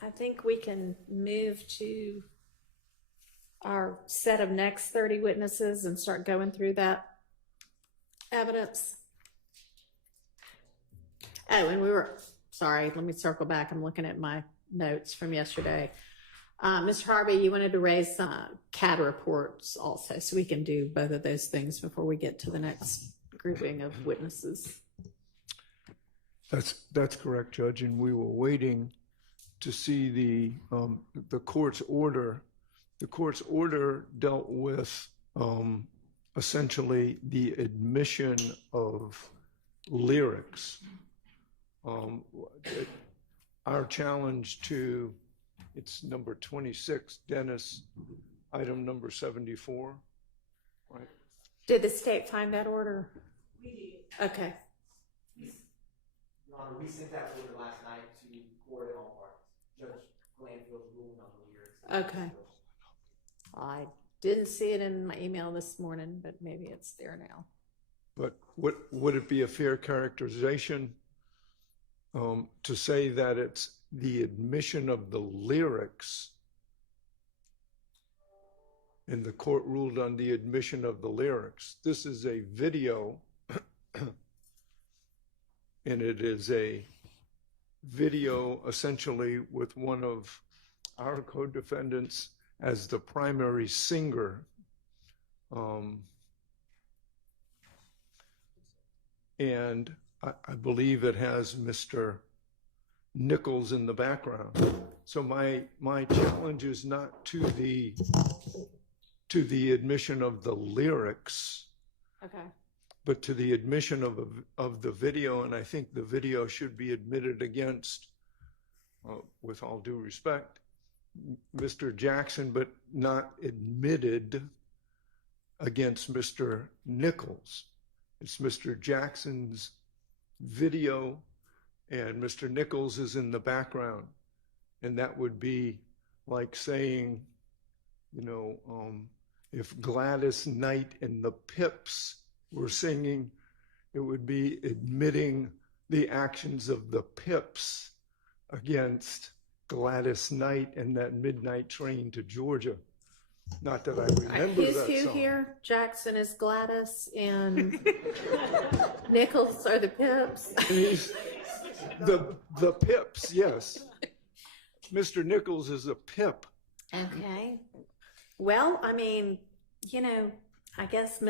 I think we can move to our set of next 30 witnesses and start going through that evidence. Oh, and sorry, let me circle back. I'm looking at my notes from yesterday. Mr. Harvey, you wanted to raise some CAD reports also, so we can do both of those things before we get to the next grouping of witnesses. That's correct, Judge, and we were waiting to see the court's order. The court's order dealt with essentially the admission of lyrics. Our challenge to, it's number 26, Dennis, item number 74, right? Did the state find that order? We did. Okay. Your Honor, we sent that order last night to court and all parties. Judge Glanfield's ruling on the lyrics. Okay. I didn't see it in my email this morning, but maybe it's there now. But would it be a fair characterization to say that it's the admission of the lyrics, and the court ruled on the admission of the lyrics? This is a video, and it is a video essentially with one of our co-defendants as the primary singer. And I believe it has Mr. Nichols in the background. So my challenge is not to the admission of the lyrics, Okay. but to the admission of the video. And I think the video should be admitted against, with all due respect, Mr. Jackson, but not admitted against Mr. Nichols. It's Mr. Jackson's video, and Mr. Nichols is in the background. And that would be like saying, if Gladys Knight and the Pips were singing, it would be admitting the actions of the Pips against Gladys Knight and that midnight train to Georgia. Not that I remember Who's that who song. here? Jackson is Gladys and Nichols are the Pips. The Pips, yes. Mr. Nichols is a Pip. Okay. Well, I mean, I guess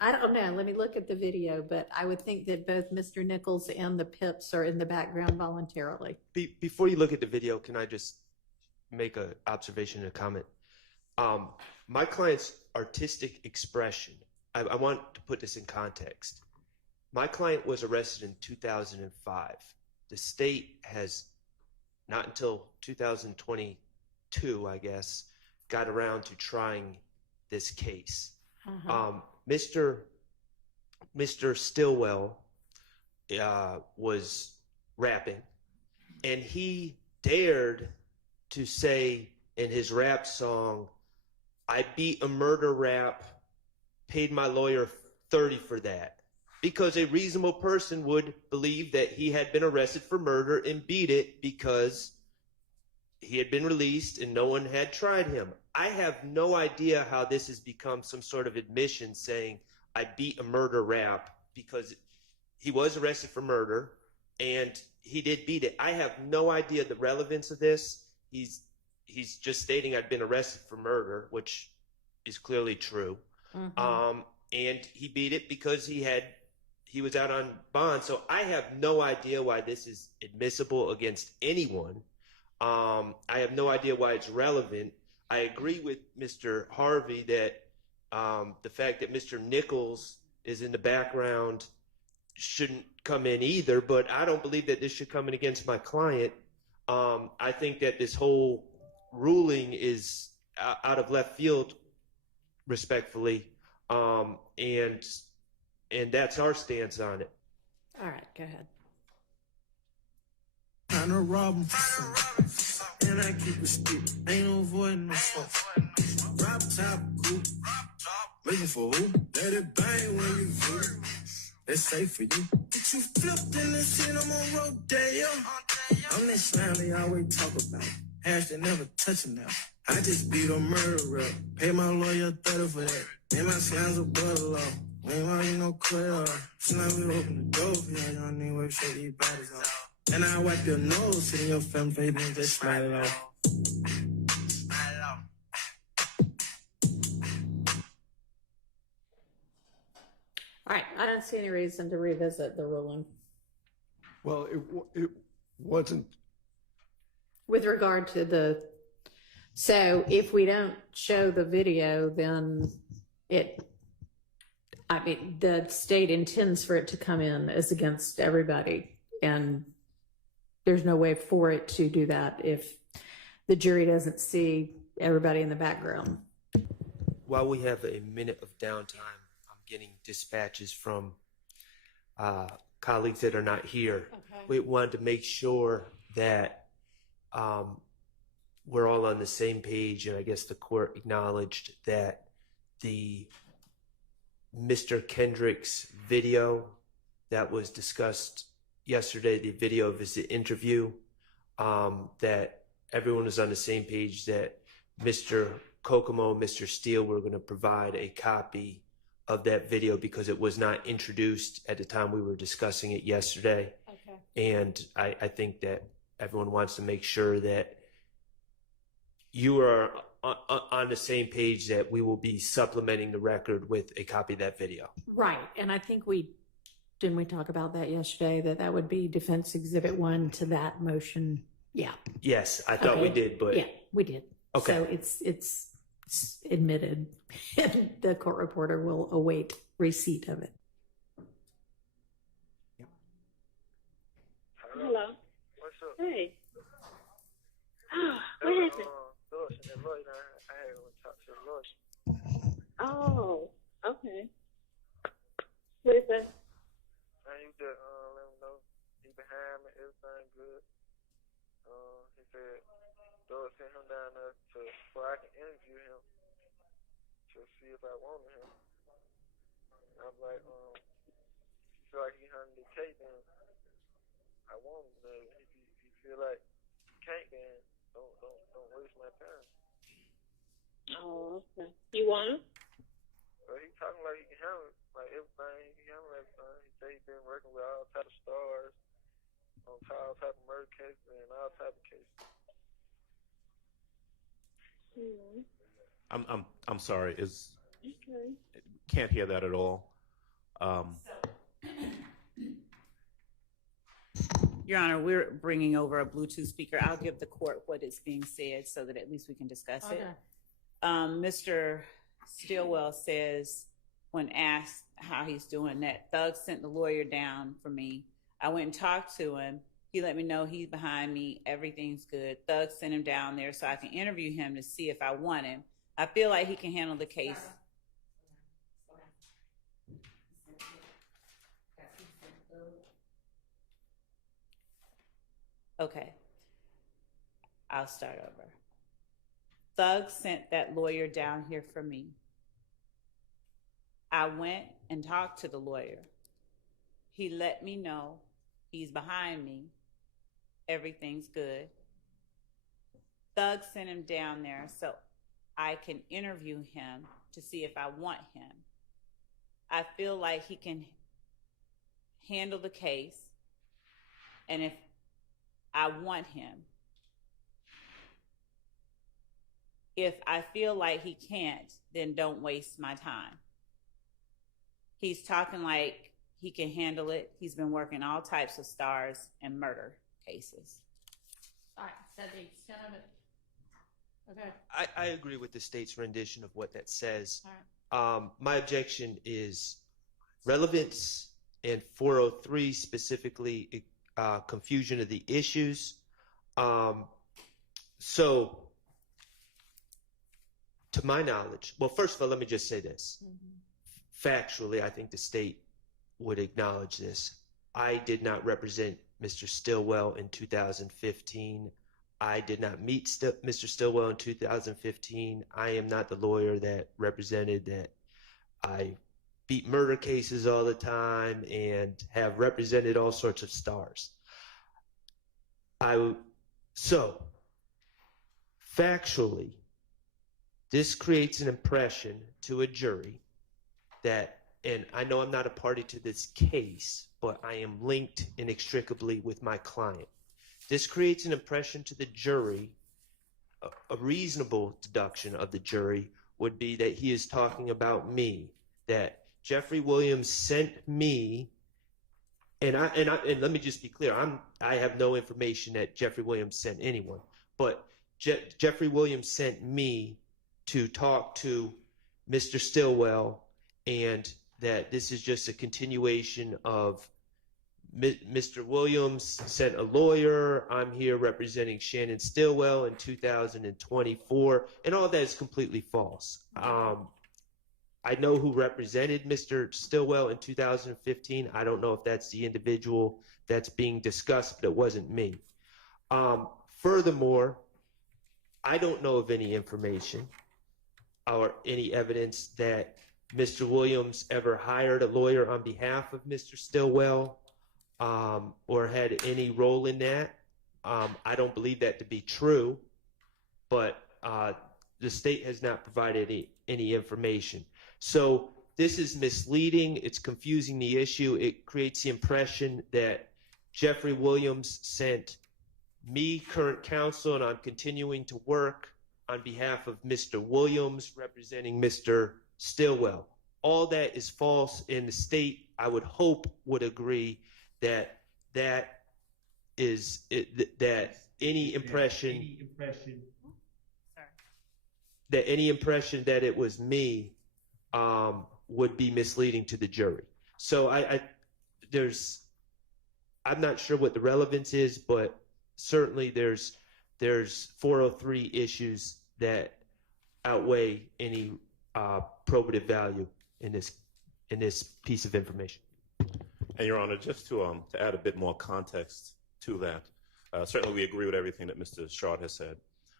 I don't know, let me look at the video, but I would think that both Mr. Nichols and the Pips are in the background voluntarily. Before you look at the video, can I just make an observation and a comment? My client's artistic expression, I want to put this in context. My client was arrested in 2005. The state has, not until 2022, I guess, got around to trying this case. Mr. Stillwell was rapping, and he dared to say in his rap song, "I beat a murder rap, paid my lawyer $30 for that," because a reasonable person would believe that he had been arrested for murder and beat it because he had been released and no one had tried him. I have no idea how this has become some sort of admission saying I beat a murder rap, because he was arrested for murder and he did beat it. I have no idea the relevance of this. He's just stating I've been arrested for murder, which is clearly true. And he beat it because he was out on bond. So I have no idea why this is admissible against anyone. I have no idea why it's relevant. I agree with Mr. Harvey that the fact that Mr. Nichols is in the background shouldn't come in either, but I don't believe that this should come in against my client. I think that this whole ruling is out of left field, respectfully, and that's our stance on it. All right, go ahead. Trying to rob him for something, and I keep it stick. Ain't no avoiding no fuck. Drop top, coupe. Waiting for who? Let it bang when you feel. It's safe for you. Get you flipped in this shit, I'm on rodeo. I'm that slime they always talk about. Hashtag never touching them. I just beat a murder up. Pay my lawyer 30 for that. Name my sounds above the law. Meanwhile, you know, clear. Tonight we open the door for y'all. Y'all need to shake these bodies off. And I wipe your nose, sit in your family face and just smile it off. All right, I don't see any reason to revisit the ruling. Well, it wasn't, With regard to so if we don't show the video, then the state intends for it to come in as against everybody. And there's no way for it to do that if the jury doesn't see everybody in the background. While we have a minute of downtime, I'm getting dispatches from colleagues that are not here. Okay. We wanted to make sure that we're all on the same page, and I guess the court acknowledged that the Mr. Kendrick's video that was discussed yesterday, the video of his interview, that everyone is on the same page that Mr. Kokomo and Mr. Steele were going to provide a copy of that video because it was not introduced at the time we were discussing it yesterday. Okay. And I think that everyone wants to make sure that you are on the same page that we will be supplementing the record with a copy of that video. Right. And I think didn't we talk about that yesterday, that would be Defense Exhibit 1 to that motion? Yeah. Yes, I thought we did, but Yeah, we did. Okay. So it's admitted, and the court reporter will await receipt of it. Hello. What's up? Hey. What happened? Lewis and Lloyd, I had to talk to Lewis. Oh, okay. What is that? And you just let him know he behind me, everything good. He said Lewis sent him down there so I can interview him to see if I wanted him. I'm like, if you feel like he handled the case, then I want him. If you feel like you can't, then don't waste my time. Oh, okay. You want him? But he talking like he can handle it, like everything. He can handle everything. He say he been working with all type of stars, on all type of murder cases and all type of cases. Mm-hmm. I'm sorry. Okay. Can't hear that at all. Your Honor, we're bringing over a Bluetooth speaker. I'll give the court what is being said so that at least we can discuss it. Mr. Stillwell says, when asked how he's doing, that Thug sent the lawyer down for me. I went and talked to him. He let me know he's behind me. Everything's good. Thug sent him down there so I can interview him to see if I want him. I feel like he can handle the case. Okay. I'll start over. Thug sent that lawyer down here for me. I went and talked to the lawyer. He let me know he's behind me. Everything's good. Thug sent him down there so I can interview him to see if I want him. I feel like he can handle the case, and if I want him. If I feel like he can't, then don't waste my time. He's talking like he can handle it. He's been working all types of stars and murder cases. All right, so the extent of it. Okay. I agree with the state's rendition of what that says. All right. My objection is relevance and 403 specifically, confusion of the issues. So, to my knowledge, well, first of all, let me just say this. Mm-hmm. Factually, I think the state would acknowledge this. I did not represent Mr. Stillwell in 2015. I did not meet Mr. Stillwell in 2015. I am not the lawyer that represented that. I beat murder cases all the time and have represented all sorts of stars. So, factually, this creates an impression to a jury that, and I know I'm not a party to this case, but I am linked inextricably with my client. This creates an impression to the jury. A reasonable deduction of the jury would be that he is talking about me, that Jeffrey Williams sent me, and let me just be clear, I have no information that Jeffrey Williams sent anyone, but Jeffrey Williams sent me to talk to Mr. Stillwell, and that this is just a continuation of Mr. Williams sent a lawyer. I'm here representing Shannon Stillwell in 2024, and all that is completely false. I know who represented Mr. Stillwell in 2015. I don't know if that's the individual that's being discussed, but it wasn't me. Furthermore, I don't know of any information or any evidence that Mr. Williams ever hired a lawyer on behalf of Mr. Stillwell, or had any role in that. I don't believe that to be true, but the state has not provided any information. So this is misleading. It's confusing the issue. It creates the impression that Jeffrey Williams sent me, current counsel, and I'm continuing to work on behalf of Mr. Williams representing Mr. Stillwell. All that is false, and the state, I would hope, would agree that any impression that it was me would be misleading to the jury. So I'm not sure what the relevance is, but certainly there's 403 issues that outweigh any probative value in this piece of information. And Your Honor, just to add a bit more context to that, certainly we agree with everything that Mr. Shard has said.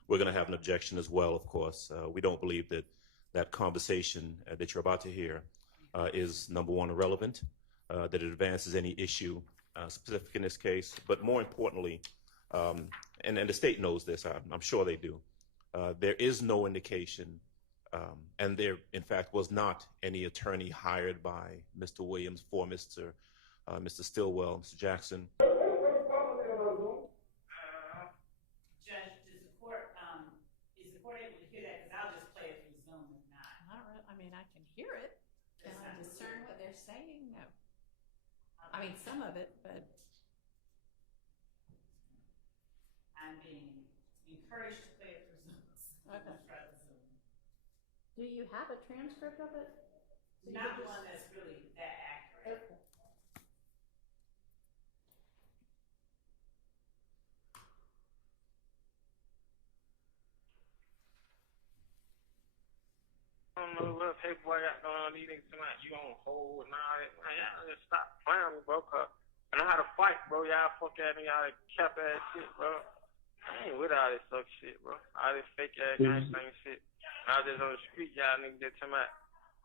We're going to have an objection as well, of course. We don't believe that conversation that you're about to hear is, number one, irrelevant, that it advances any issue specific in this case. But more importantly, and the state knows this, I'm sure they do, there is no indication, and there, in fact, was not any attorney hired by Mr. Williams for Mr. Stillwell, Mr. Jackson. Judge, is the court able to hear that? Because I'll just play it through Zoom if not. Not really. I mean, I can hear it. Can I discern what they're saying? No. I mean, some of it, but I'm being encouraged to play it through Zoom. Okay. Try the Zoom. do you have a transcript of it? So you Not could one that's really that accurate. Okay. I don't know what paperboy got going on. These niggas tonight, you on hold and all that. Man, y'all just stop playing with me, bro. Cause I know how to fight, bro. Y'all fuck at me, y'all cap ass shit, bro. I ain't with all this suck shit, bro. All this fake ass gangsta shit. I was just on the street, y'all niggas just tonight,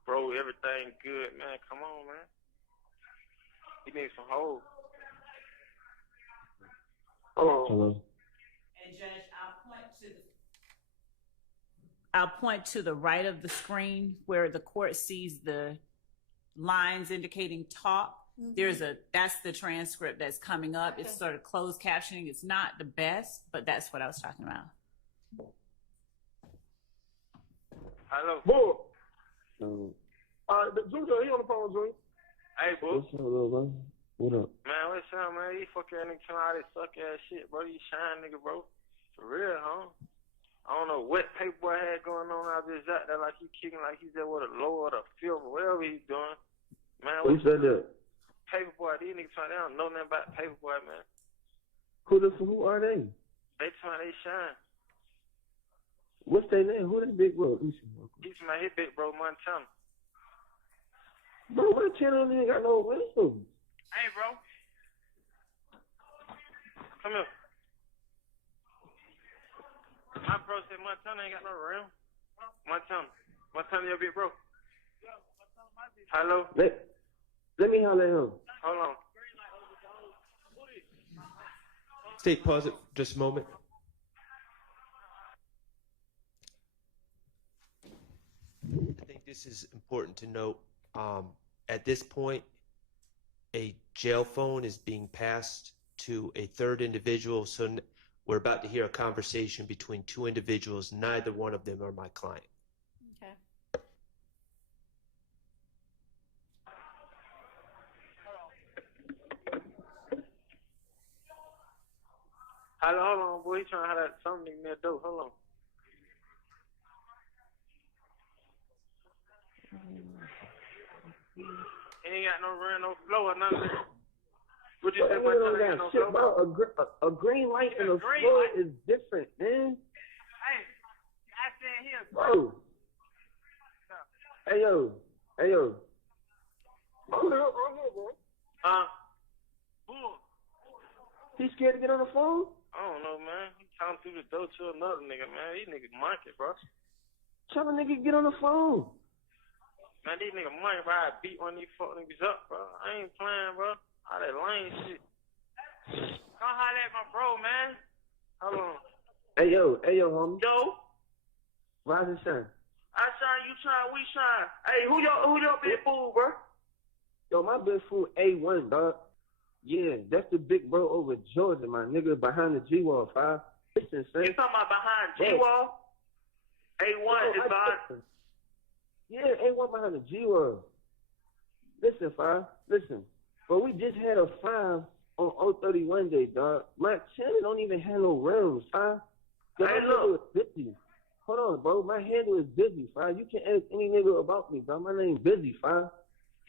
bro. Everything good, man. Come on, man. He needs some hold. Hello. And Judge, I'll point to the right of the screen where the court sees the lines indicating talk. Mm-hmm. That's the transcript that's coming up. Okay. It's sort of closed captioning. It's not the best, but that's what I was talking about. Hello. Boo. Junior, he on the phone, Junior. Hey, boo. What's up, little man? What up? Man, what's up, man? You fuck ass nigga trying all this suck ass shit, bro. You shine nigga, bro. For real, huh? I don't know what paperboy had going on out there, like he kicking like he's there with a lord or film or whatever he's doing. Man, Who said that? Paperboy, these niggas trying, they don't know nothing about paperboy, man. Who are they? They trying, they shine. What's their name? Who they big bro? He's my hit big bro, Montana. Bro, what channel ain't got no wisdom? Hey, bro. Come here. My bro said Montana ain't got no rim. Montana your big bro. Hello? Let me holler at him. Hold on. State, pause it just a moment. this is important to note. At this point, a jail phone is being passed to a third individual. So we're about to hear a conversation between two individuals. Neither one of them are my client. Okay. Hold on, boy. He trying to have that something in that door. Hold on. He ain't got no run, no flow or nothing. What you say, my son ain't got no shit, flow? bro. A green light and a green floor light. is different, man. Hey, I said here. Bro. Hey, yo. I'm here, bro. Bull. He scared to get on the phone? I don't know, man. He come through the door to another nigga, man. These niggas monkey, bro. Tell the nigga get on the phone. Man, these niggas monkey, bro. I beat one of these fuck niggas up, bro. I ain't playing, bro. All that lame shit. Come holler at my bro, man. Hold on. Hey, yo, homie. Yo. Rise and shine. I shine, you shine, we shine. Hey, who your big fool, bro? Yo, my big fool A1, dog. Yeah, that's the big bro over Georgia, my nigga, behind the G-Wall, 5. Listen, son. You talking about behind G-Wall? A1 is behind. Yeah, A1 behind the G-Wall. Listen, 5. Listen. But we just had a 5 on 031 day, dog. My channel don't even have no rims, 5. Hey, look. Busy. Hold on, bro. My handle is Busy, 5. You can ask any nigga about me, dog. My name's Busy, 5.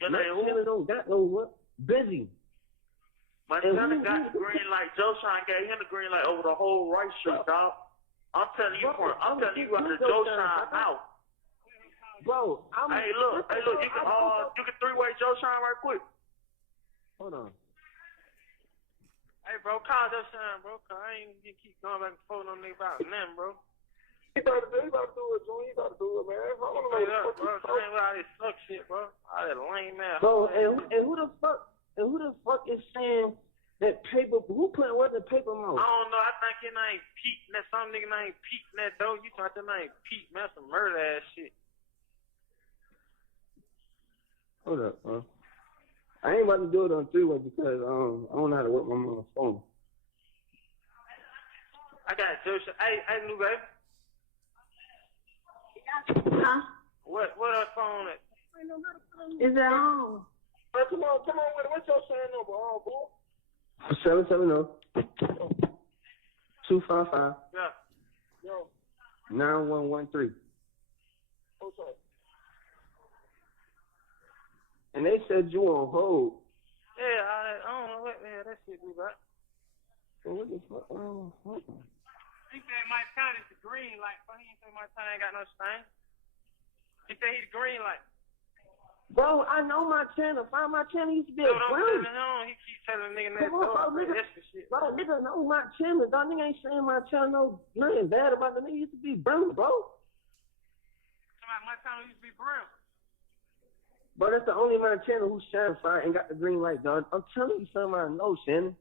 Your My name who? channel don't got no what? Busy. My son got the green light. Joe Shine gave him the green light over the whole right street, dog. I'm telling you, I'm telling you about the Joe Shine house. Bro, Hey, look, you can three-way Joe Shine right quick. Hold on. Hey, bro, call Joe Shine, bro. Cause I ain't gonna keep going back and forth on nigga about nothing, bro. He about to do it, Joe. He about to do it, man. I don't know Straight up, bro. I ain't with all this suck shit, bro. All that lame ass. Bro, and who the fuck is saying that paper? Who put what in paper mouth? I don't know. I think his name Pete. That some nigga named Pete in that door. You thought that name Pete, man. Some murder ass shit. Hold up, bro. I ain't about to do it on three-way because I don't know how to work my mother's phone. I got Joe Shine. Hey, new baby. Huh? What that phone at? Is it on? Man, come on with it. What's your sign number, boy? 770 255 Yeah. 9113. Okay. And they said you on hold. Yeah, I don't know what the hell that shit be about. So what the fuck? He said my town is the green light, but he ain't say my town ain't got no stain. He said he's the green light. Bro, I know my channel. Find my channel used to be a No, brown. he keeps telling the nigga that Come on, bro, nigga. extra shit. Bro, nigga know my channel. Dog, nigga ain't saying my channel nothing bad about the nigga used to be brown, bro. My town used to be brown. Bro, that's the only my channel who shine fire and got the green light, dog. I'm telling you something I know, Shannon.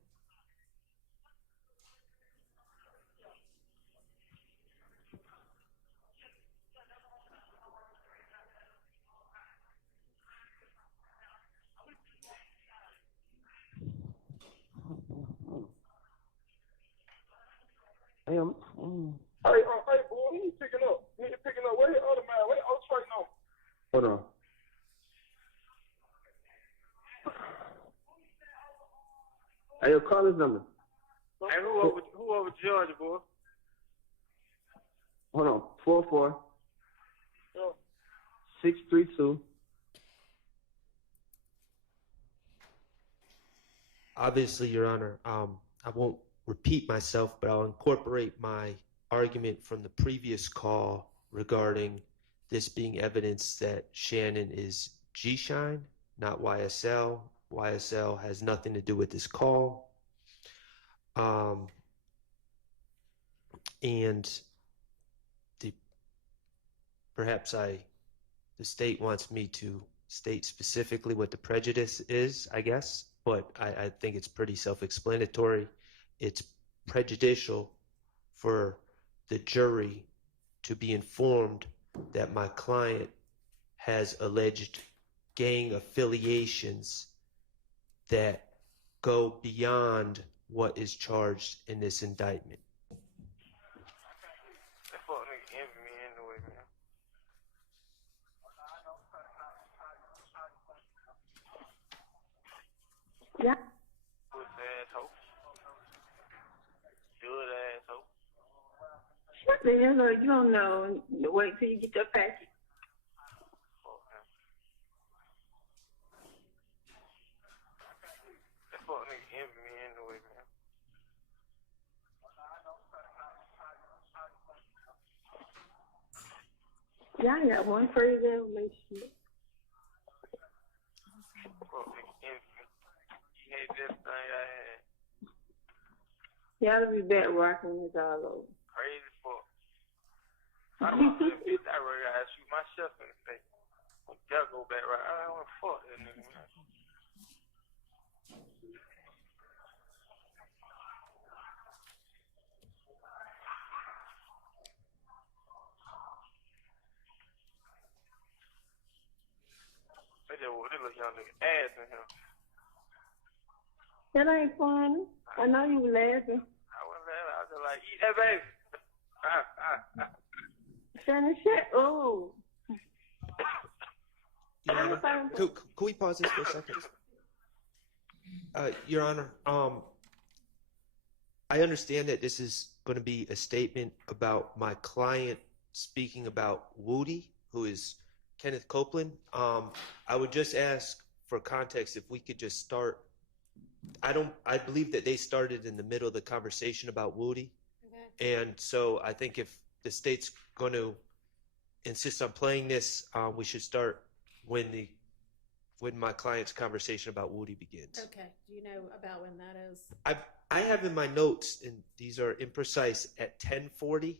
Hey, boy, he ain't picking up. He ain't picking up. Where the other man? Where the other straight now? Hold on. Hey, yo, call his number. Hey, who over Georgia, boy? Hold on. 44 632. Obviously, Your Honor, I won't repeat myself, but I'll incorporate my argument from the previous call regarding this being evidence that Shannon is G-Shine, not YSL. YSL has nothing to do with this call. And perhaps the state wants me to state specifically what the prejudice is, I guess, but I think it's pretty self-explanatory. It's prejudicial for the jury to be informed that my client has alleged gang affiliations that go beyond what is charged in this indictment. That fuck nigga envy me anyway, man. Yeah. Puss asshole. Good asshole. Shut the hell up. You don't know. Wait till you get your package. Fuck him. That fuck nigga envy me anyway, man. Yeah, I got one for you there. Make sure. Fuck nigga envy me. He hates everything I had. Y'all be back rocking this all over. Crazy fuck. I don't know if I really gotta shoot myself in the face. Y'all go back right. I don't want to fuck that nigga, man. They just whoop this little young nigga ass in here. That ain't funny. I know you laughing. I wasn't laughing. I was just like, eat that baby. Shannon, shut up. Your Honor, could we pause this for a second? Your Honor, I understand that this is going to be a statement about my client speaking about Woody, who is Kenneth Copeland. I would just ask for context if we could just start. I believe that they started in the middle of the conversation about Woody. Okay. And so I think if the state's going to insist on playing this, we should start when my client's conversation about Woody begins. Okay. Do you know about when that is? I have in my notes, and these are imprecise, at 10:40. I don't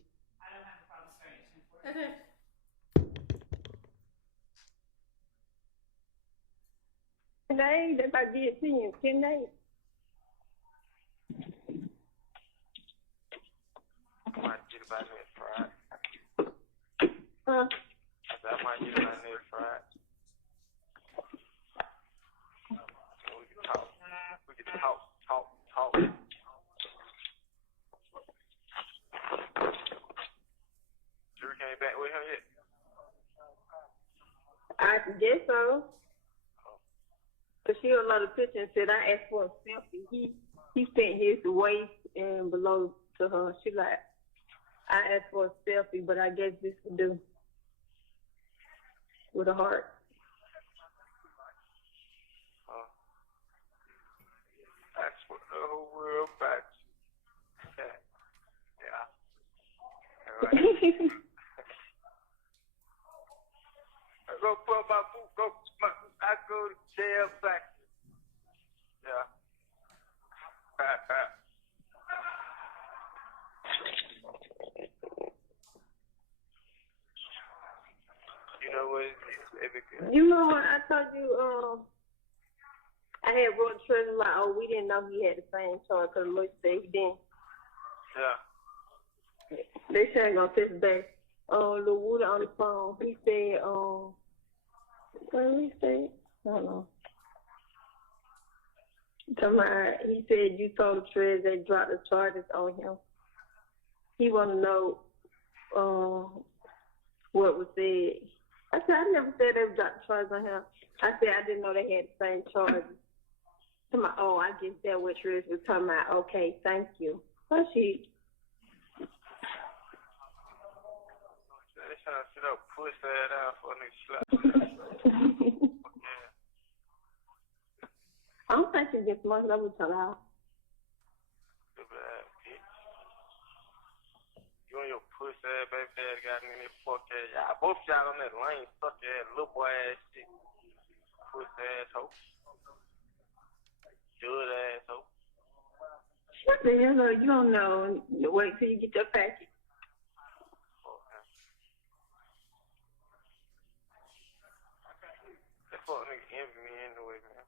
have a problem starting at 10:40. Okay. Today, that's I did see you. 10 days. I might get it by next Friday. Huh? I said I might get it by next Friday. So we can talk. We can talk. Jury came back with him yet? I guess so. Cause she a lot of pictures and said I asked for a selfie. He sent his waist and below to her. She like, I asked for a selfie, but I guess this will do. With a heart. That's what the whole world about you. Yeah. All right. I go put my boot, I go to jail back. Yeah. You know what? You know what? I told you, I had wrote Treasure like, oh, we didn't know he had the same charge because Lloyd said he didn't. Yeah. They said ain't gonna fix back. Lil Woody on the phone, he said, what did he say? I don't know. He said you told Trez they dropped the charges on him. He want to know what was said. I said, I never said they dropped the charges on him. I said, I didn't know they had the same charges. Oh, I guess that's what Trez was talking about. Okay, thank you. Oh, she. They trying to sit up, push that out for a nigga slap. I don't think she gets much. I would tell her. Stupid ass bitch. You and your pussy ass baby dad got in there, fuck ass. Y'all both y'all on that lane, fuck ass, little boy ass shit. Pussy asshole. Good asshole. Shut the hell up. You don't know. Wait till you get your package. That fuck nigga envy me anyway, man.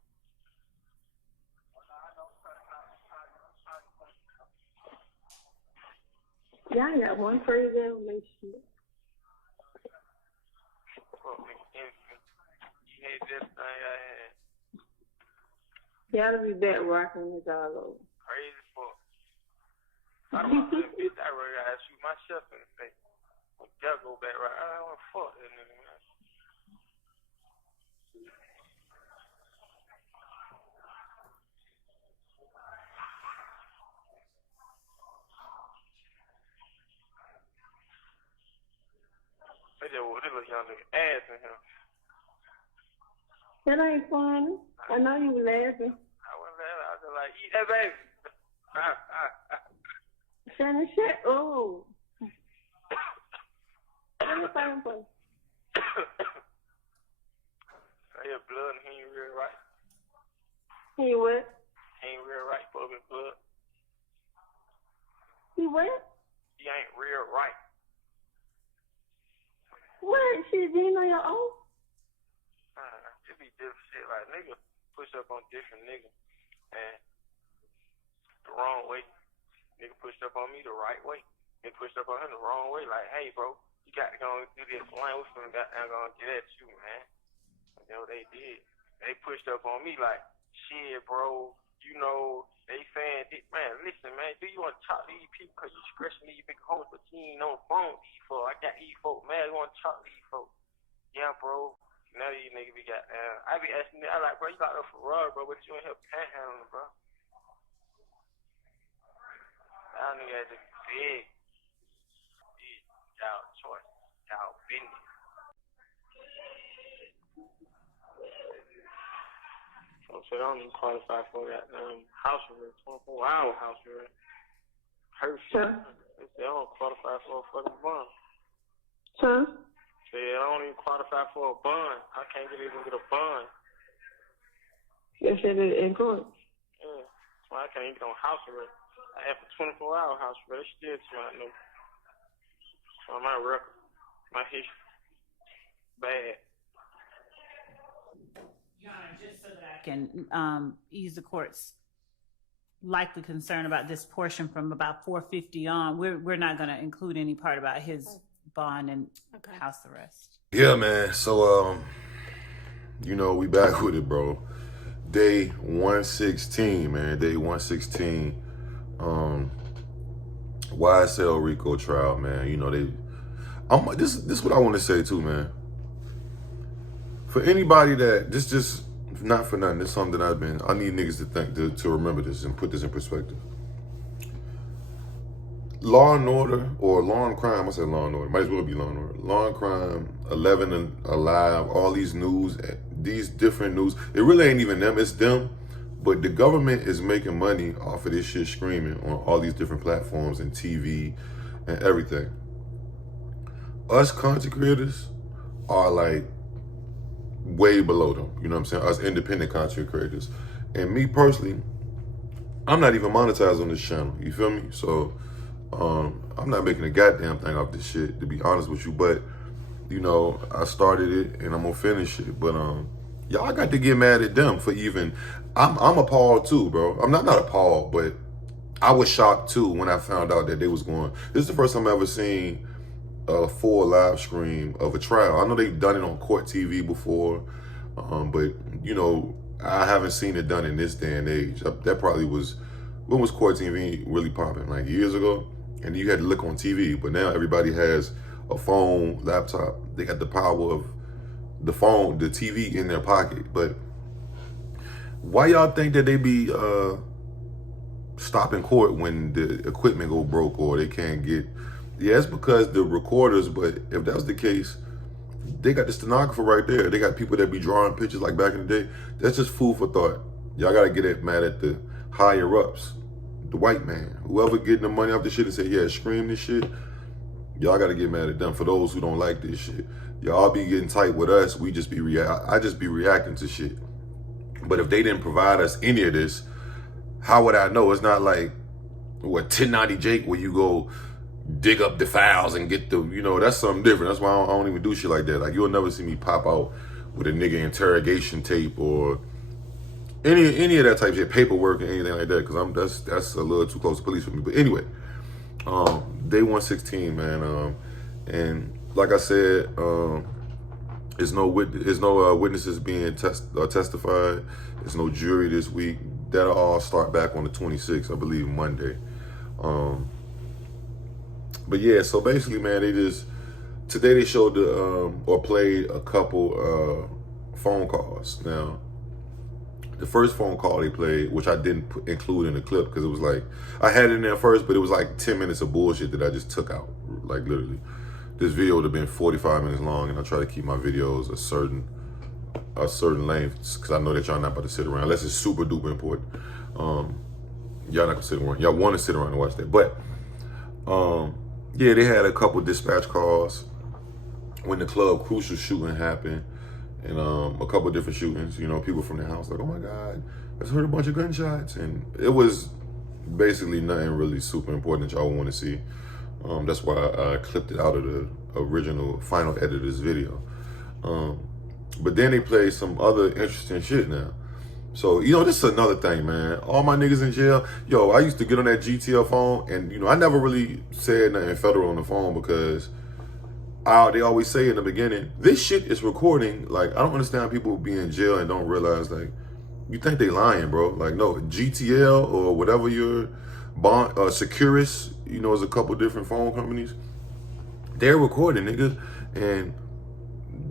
Yeah, I got one for you there. Make sure. Fuck nigga envy me. hate this thing I had. Gotta be back rocking with all over. Crazy fuck. I don't know if bitch, I really gotta shoot myself in the face. Gotta go back right. I don't want to fuck that nigga, man. They just want this little young nigga ass in him. That ain't funny. I know you were laughing. I wasn't laughing. I was just like, eat that baby. Shannon, shut up. Let me find for you. He had blood and he ain't real right. He what? He ain't real right, fuck his blood. He what? He ain't real right. What? Shit, you know your own? It be different shit. Like, nigga push up on different niggas. And the wrong way. Nigga pushed up on me the right way. Nigga pushed up on him the wrong way. Like, hey, bro, you got to go and do this. Man, we finna goddamn gonna get at you, man. You know, they did. They pushed up on me like, shit, bro, you know, they saying, man, listen, man, do you want to talk to these people because you scratching these big hoes, but you ain't on the phone with these folks. I got these folks, man, you want to talk to these folks. Yeah, bro. Now these niggas be goddamn. I be asking them, I like, bro, you got up for Ferrari, bro, but you in here panhandling, bro. Y'all niggas just big. Y'all choice. Y'all business. So I don't even qualify for that house arrest, 24-hour house arrest. Perfect. Sure. They say I don't qualify for a fucking bond. Huh? Say I don't even qualify for a bond. I can't even get a bond. Yes, it is in court. Yeah. So I can't even get on house arrest. I have a 24-hour house arrest. They still trying to know. So my record, my history, bad. Your Honor, just so that I can ease the court's likely concern about this portion from about 450 on, we're not going to include any part about his bond and house arrest. Yeah, man. So, you know, we back with it, bro. Day 116, man. Day 116. YSL Rico trial, man. You know, this is what I want to say too, man. For anybody that just not for nothing, this is something I need niggas to remember this and put this in perspective. Law and Order, or Law and Crime, I said Law and Order, might as well be Law and Order. Law and Crime, 11 and Alive, all these news, these different news, it really ain't even them, it's them. But the government is making money off of this shit screaming on all these different platforms and TV and everything. Us content creators are like way below them, you know what I'm saying? Us independent content creators. And me personally, I'm not even monetized on this channel, you feel me? So I'm not making a goddamn thing off this shit, to be honest with you. But, you know, I started it and I'm gonna finish it. But y'all got to get mad at them for even, I'm appalled too, bro. I'm not appalled, but I was shocked too when I found out that they was going, this is the first time I ever seen a full live stream of a trial. I know they've done it on court TV before, but you know, I haven't seen it done in this day and age. That probably was, when was court TV really popping? Like years ago? And you had to look on TV, but now everybody has a phone, laptop. They got the power of the phone, the TV in their pocket. But why y'all think that they be stopping court when the equipment go broke or they can't get? Yeah, it's because the recorders, but if that's the case, they got the stenographer right there. They got people that be drawing pictures like back in the day. That's just food for thought. Y'all gotta get mad at the higher ups, the white man, whoever getting the money off this shit and say, yeah, scream this shit. Y'all gotta get mad at them. For those who don't like this shit, y'all be getting tight with us. We just be I just be reacting to shit. But if they didn't provide us any of this, how would I know? It's not like what 1090 Jake where you go dig up the files and get the, you know, that's something different. That's why I don't even do shit like that. Like, you'll never see me pop out with a nigga interrogation tape or any of that type of shit, paperwork or anything like that, because that's a little too close to police for me. But anyway, day 116, man. And like I said, There's no witnesses being testified. There's no jury this week. That'll all start back on the 26th, I believe, Monday. But yeah, so basically, man, today they showed or played a couple phone calls. Now, the first phone call they played, which I didn't include in the clip because it was like, I had it in there first, but it was like 10 minutes of bullshit that I just took out, like literally. This video would have been 45 minutes long, and I try to keep my videos a certain length because I know that y'all not about to sit around unless it's super duper important. Y'all not gonna sit around. Y'all want to sit around and watch that, but yeah, they had a couple dispatch calls when the Club Crucial shooting happened, and a couple different shootings. You know, people from the house like, oh my God, I just heard a bunch of gunshots, and it was basically nothing really super important that y'all want to see. That's why I clipped it out of the original final edit of this video. But then they played some other interesting shit now. So, you know, this is another thing, man. All my niggas in jail. Yo, I used to get on that GTL phone, and, you know, I never really said nothing federal on the phone because they always say in the beginning, this shit is recording. Like, I don't understand people be in jail and don't realize, like, you think they lying, bro. Like, no, GTL or whatever your Securus, you know, there's a couple different phone companies. They're recording, niggas, and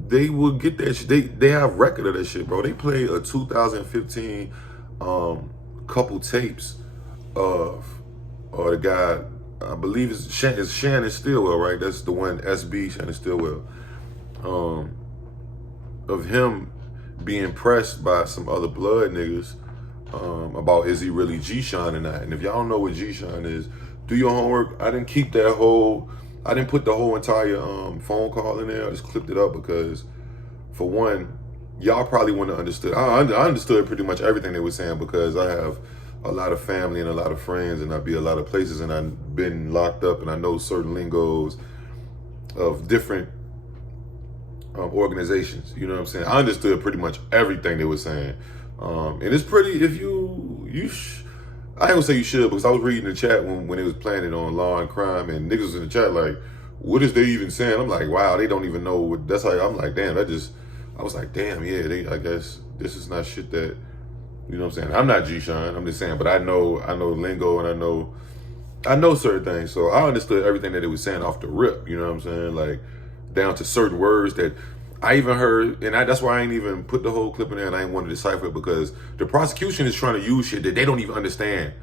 they will get that shit. They have record of that shit, bro. They played a 2015 couple tapes of the guy, I believe it's Shannon Stillwell, right? That's the one, SB Shannon Stillwell. Of him being pressed by some other blood niggas about is he really G-Shine or not. And if y'all don't know what G-Shine is, do your homework. I didn't put the whole entire phone call in there. I just clipped it up because, for one, y'all probably wouldn't have understood. I understood pretty much everything they were saying because I have a lot of family and a lot of friends, and I be a lot of places, and I've been locked up, and I know certain lingos of different organizations. You know what I'm saying? I understood pretty much everything they were saying. And it's pretty, if I ain't gonna say you should, because I was reading the chat when it was playing it on Law and Crime, and niggas was in the chat like, what is they even saying? I'm like, wow, they don't even know what, that's how I'm like, damn, I was like, damn, yeah, I guess this is not shit that, you know what I'm saying? I'm not G-Shine, I'm just saying, but I know lingo, and I know certain things, so I understood everything that they was saying off the rip, you know what I'm saying? Like, down to certain words that I even heard, and that's why I ain't even put the whole clip in there, and I ain't want to decipher it, because the prosecution is trying to use shit that they don't even understand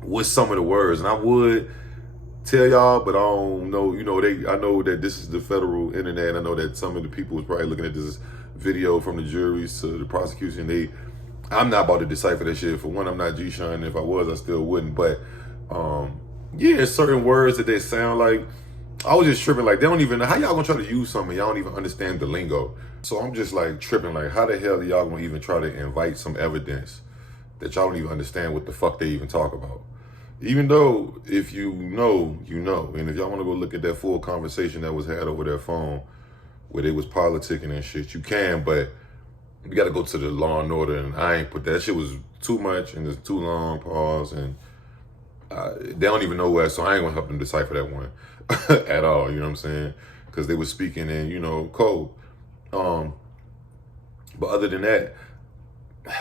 what's some of the words. And I would tell y'all, but I don't know, you know, I know that this is the federal internet. I know that some of the people was probably looking at this video from the juries to the prosecution. I'm not about to decipher that shit. For one, I'm not G-Shine. If I was, I still wouldn't. But yeah, certain words that they sound like, I was just tripping, like, they don't even know, how y'all gonna try to use something, y'all don't even understand the lingo. So I'm just like tripping, like, how the hell are y'all gonna even try to invite some evidence that y'all don't even understand what the fuck they even talk about? Even though, if you know, you know. And if y'all wanna go look at that full conversation that was had over their phone, where they was politicking and shit, you can, but you gotta go to the Law and Order, and I ain't put that shit was too much, and it's too long, pause, and they don't even know where, so I ain't gonna help them decipher that one at all, you know what I'm saying? Because they were speaking in, you know, code. But other than that,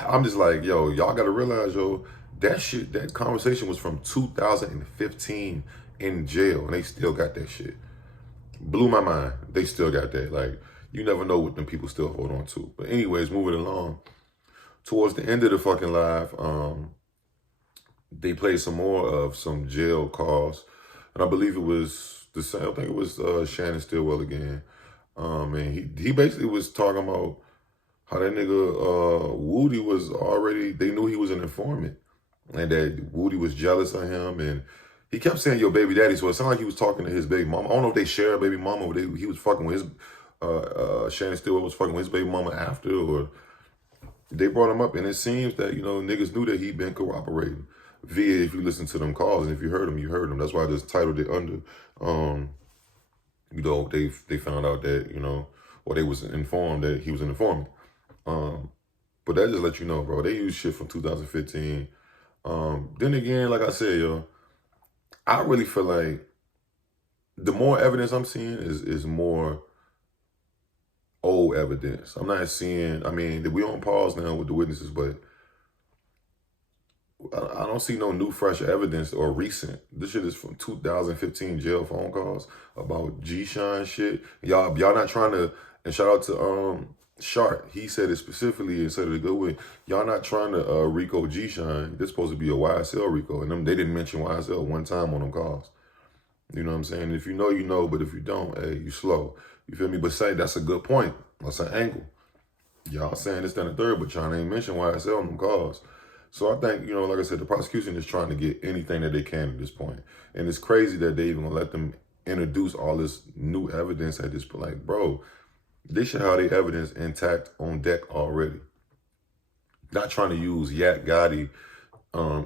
I'm just like, yo, y'all gotta realize, yo, that conversation was from 2015 in jail, and they still got that shit. Blew my mind. They still got that. Like, you never know what them people still hold on to. But anyways, moving along. Towards the end of the fucking live, they played some more of some jail calls, and I believe it was the same. I think it was Shannon Stillwell again, and he basically was talking about how that nigga Woody was already. They knew he was an informant, and that Woody was jealous of him, and he kept saying "your baby daddy." So it sounded like he was talking to his baby mama. I don't know if they share a baby mama, or he was fucking with his Shannon Stillwell was fucking with his baby mama after, or they brought him up, and it seems that, you know, niggas knew that he'd been cooperating via, if you listen to them calls, and if you heard them, you heard them. That's why I just titled it under, you know, they found out that, you know, or they was informed that he was an informant. But that just let you know, bro, they use shit from 2015. Then again, like I said, yo, I really feel like the more evidence I'm seeing is more no evidence. I'm not seeing, I mean, we on pause now with the witnesses, but I don't see no new fresh evidence or recent. This shit is from 2015 jail phone calls about G-Shine shit. Y'all not trying to, and shout out to Shark. He said it specifically and said it a good way. Y'all not trying to Rico G-Shine. This supposed to be a YSL Rico. And them, they didn't mention YSL one time on them calls. You know what I'm saying? If you know, you know, but if you don't, hey, you slow. You feel me? But say that's a good point. That's an angle. Y'all saying this, then the third, but y'all ain't mention YSL on them calls. So I think, you know, like I said, the prosecution is trying to get anything that they can at this point. And it's crazy that they even gonna let them introduce all this new evidence at this point. Like, bro, they should have their evidence intact on deck already. Not trying to use Yak Gotti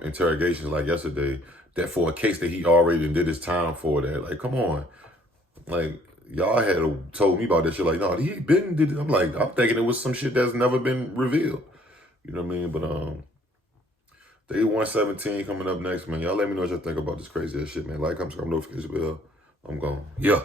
interrogations like yesterday, that for a case that he already did his time for that. Like, come on. Like, y'all had told me about that shit. Like, no, he been did it. I'm like, I'm thinking it was some shit that's never been revealed. You know what I mean? But Day 117 coming up next, man. Y'all let me know what y'all think about this crazy ass shit, man. Like, subscribe, notification bell. I'm gone. Yeah.